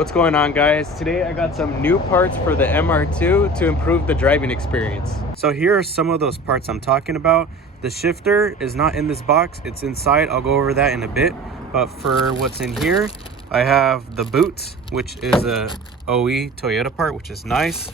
What's going on, guys? Today I got some new parts for the MR2 to improve the driving experience. So here are some of those parts I'm talking about. The shifter is not in this box, it's inside. I'll go over that in a bit. But for what's in here, I have the boots, which is a OE Toyota part, which is nice.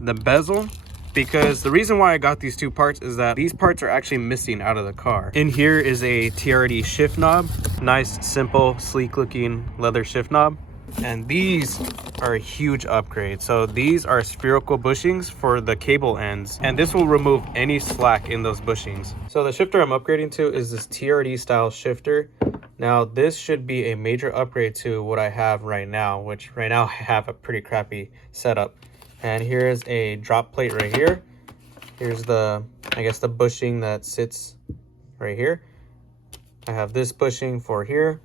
The bezel, because the reason why I got these two parts is that these parts are actually missing out of the car. In here is a TRD shift knob, nice, simple, sleek looking leather shift knob. And these are a huge upgrade. So these are spherical bushings for the cable ends, and this will remove any slack in those bushings. So the shifter I'm upgrading to is this TRD style shifter. Now this should be a major upgrade to what I have right now, which right now I have a pretty crappy setup. And here's a drop plate right here. Here's the, I guess, the bushing that sits right here. I have this bushing for here.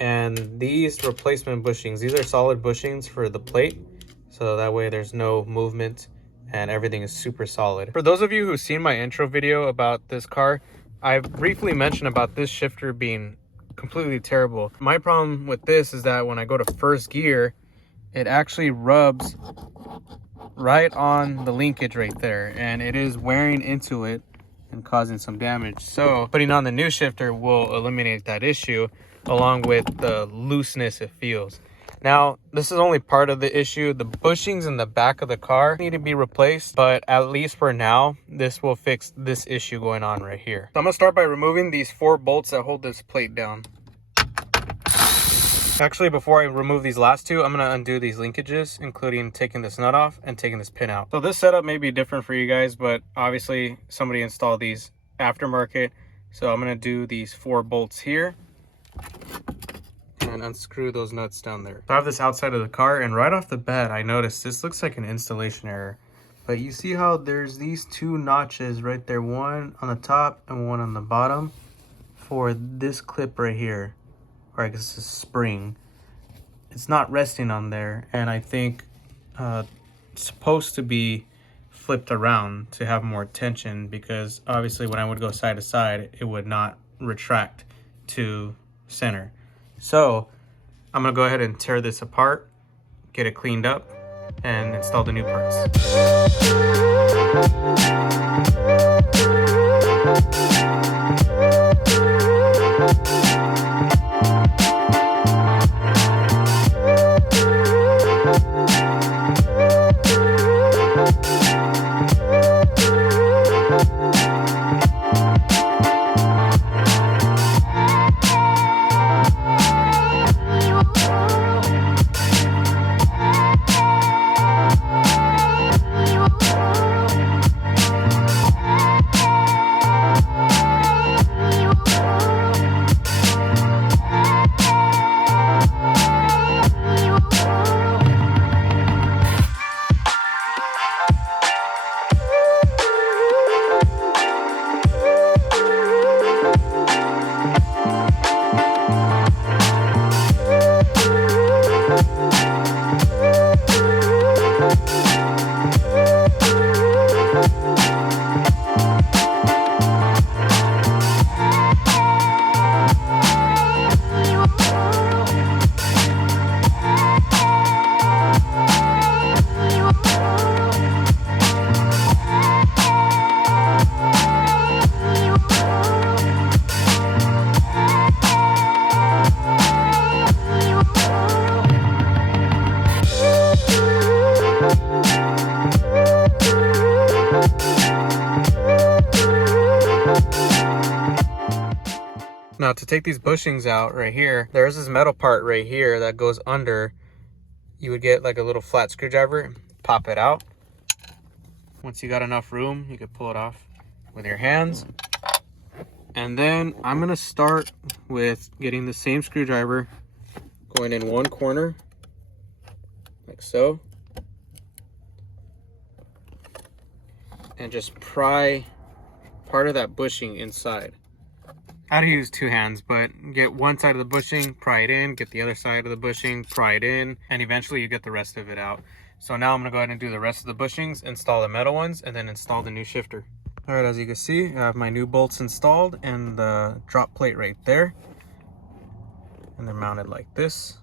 And these replacement bushings, these are solid bushings for the plate. So that way there's no movement and everything is super solid. For those of you who've seen my intro video about this car, I briefly mentioned about this shifter being completely terrible. My problem with this is that when I go to first gear, it actually rubs right on the linkage right there, and it is wearing into it and causing some damage. So putting on the new shifter will eliminate that issue, along with the looseness it feels. Now, this is only part of the issue. The bushings in the back of the car need to be replaced, but at least for now, this will fix this issue going on right here. So I'm gonna start by removing these 4 bolts that hold this plate down. Actually, before I remove these last two, I'm going to undo these linkages, including taking this nut off and taking this pin out. So this setup may be different for you guys, but obviously somebody installed these aftermarket. So I'm going to do these 4 bolts here and unscrew those nuts down there. So I have this outside of the car, and right off the bat, I noticed this looks like an installation error. But you see how there's these 2 notches right there, one on the top and one on the bottom for this clip right here. Or I guess it's a spring. It's not resting on there, and I think it's supposed to be flipped around to have more tension, because obviously when I would go side to side, it would not retract to center. So I'm gonna go ahead and tear this apart, get it cleaned up, and install the new parts. Now to take these bushings out right here, there's this metal part right here that goes under. You would get like a little flat screwdriver, pop it out. Once you got enough room, you could pull it off with your hands. And then I'm gonna start with getting the same screwdriver, going in one corner, like so. And just pry part of that bushing inside. I'd use 2 hands, but get one side of the bushing, pry it in, get the other side of the bushing, pry it in, and eventually you get the rest of it out. So now I'm gonna go ahead and do the rest of the bushings, install the metal ones, and then install the new shifter. All right, as you can see, I have my new bolts installed and the drop plate right there. And they're mounted like this.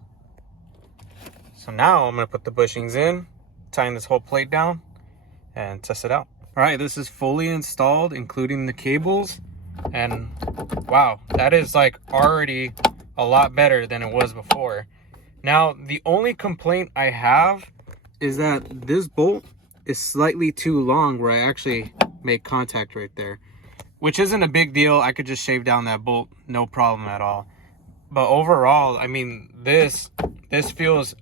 So now I'm gonna put the bushings in, tying this whole plate down, and test it out. All right, this is fully installed, including the cables. And wow, that is like already a lot better than it was before. Now, the only complaint I have is that this bolt is slightly too long where I actually make contact right there, which isn't a big deal. I could just shave down that bolt, no problem at all. But overall, I mean, this feels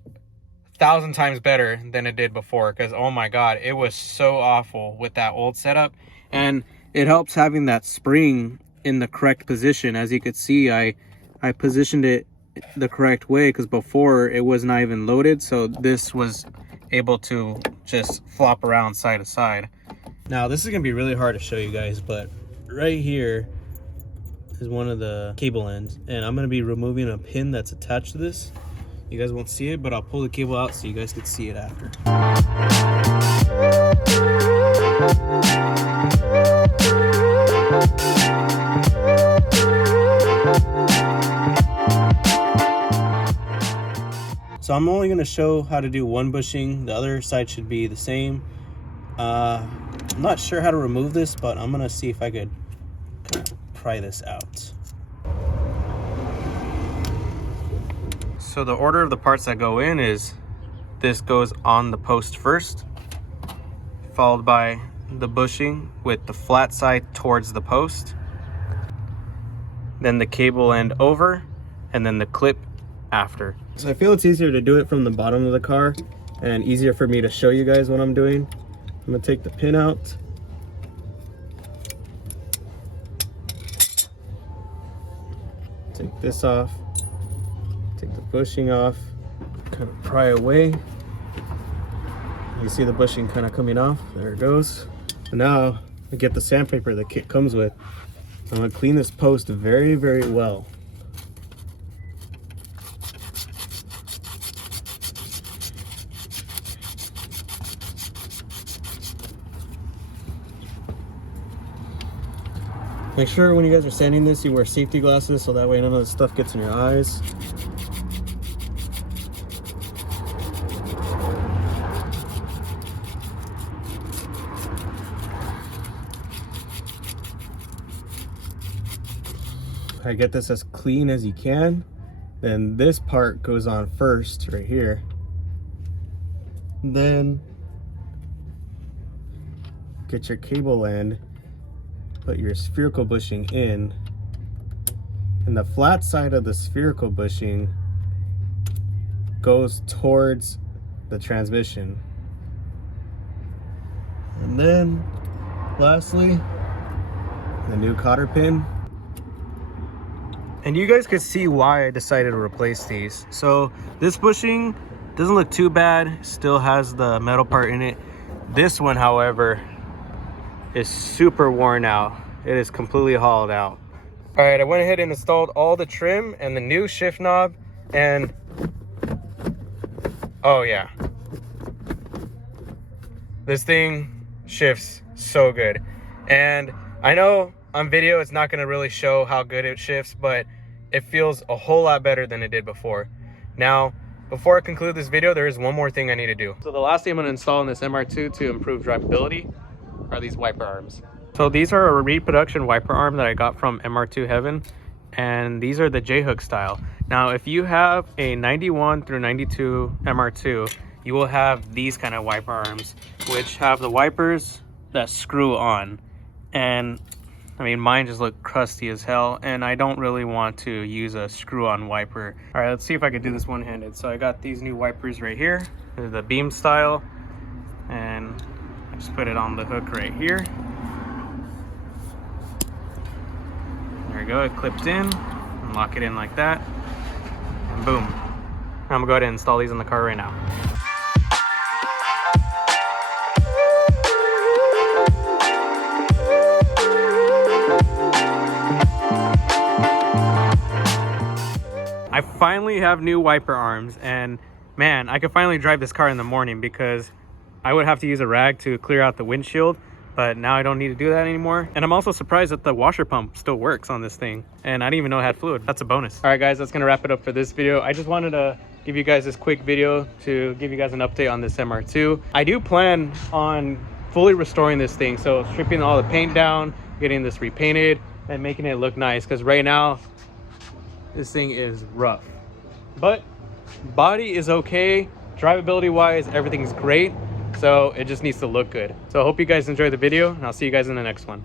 1,000 times better than it did before, because oh my god, it was so awful with that old setup. And it helps having that spring in the correct position. As you could see, I positioned it the correct way, because before it was not even loaded, so this was able to just flop around side to side. Now this is gonna be really hard to show you guys, but right here is one of the cable ends, and I'm gonna be removing a pin that's attached to this. You guys won't see it, but I'll pull the cable out so you guys can see it after. So I'm only going to show how to do one bushing. The other side should be the same. I'm not sure how to remove this, but I'm going to see if I could pry this out. So the order of the parts that go in is this goes on the post first, followed by the bushing with the flat side towards the post, then the cable end over, and then the clip after. So I feel it's easier to do it from the bottom of the car and easier for me to show you guys what I'm doing. I'm gonna take the pin out. Take this off. Take the bushing off. Kind of pry away. You see the bushing kind of coming off. There it goes. And now I get the sandpaper the kit comes with. I'm gonna clean this post very, very well. Make sure when you guys are sanding this, you wear safety glasses so that way none of the stuff gets in your eyes. I get this as clean as you can. Then this part goes on first, right here. Then get your cable end. Put your spherical bushing in, and the flat side of the spherical bushing goes towards the transmission. And then lastly, the new cotter pin. And you guys could see why I decided to replace these. So this bushing doesn't look too bad, still has the metal part in it. This one, however, is super worn out. It is completely hauled out. All right, I went ahead and installed all the trim and the new shift knob, and oh yeah, this thing shifts so good. And I know on video it's not gonna really show how good it shifts, but it feels a whole lot better than it did before. Now, before I conclude this video, there is one more thing I need to do. So the last thing I'm gonna install in this MR2 to improve drivability are these wiper arms. So these are a reproduction wiper arm that I got from MR2 Heaven, and these are the J-hook style. Now, if you have a 91 through 92 MR2, you will have these kind of wiper arms, which have the wipers that screw on. And I mean, mine just look crusty as hell, and I don't really want to use a screw-on wiper. All right, let's see if I can do this one-handed. So I got these new wipers right here. They're the beam style, and I just put it on the hook right here. There we go, it clips in, and lock it in like that, and boom. I'm gonna go ahead and install these in the car right now. I finally have new wiper arms, and man, I could finally drive this car in the morning, because I would have to use a rag to clear out the windshield, but now I don't need to do that anymore. And I'm also surprised that the washer pump still works on this thing, and I didn't even know it had fluid. That's a bonus. All right guys, that's gonna wrap it up for this video. I just wanted to give you guys this quick video to give you guys an update on this MR2. I do plan on fully restoring this thing, so stripping all the paint down, getting this repainted, and making it look nice, because right now this thing is rough. But body is okay, drivability wise everything's great, so it just needs to look good. So I hope you guys enjoyed the video, and I'll see you guys in the next one.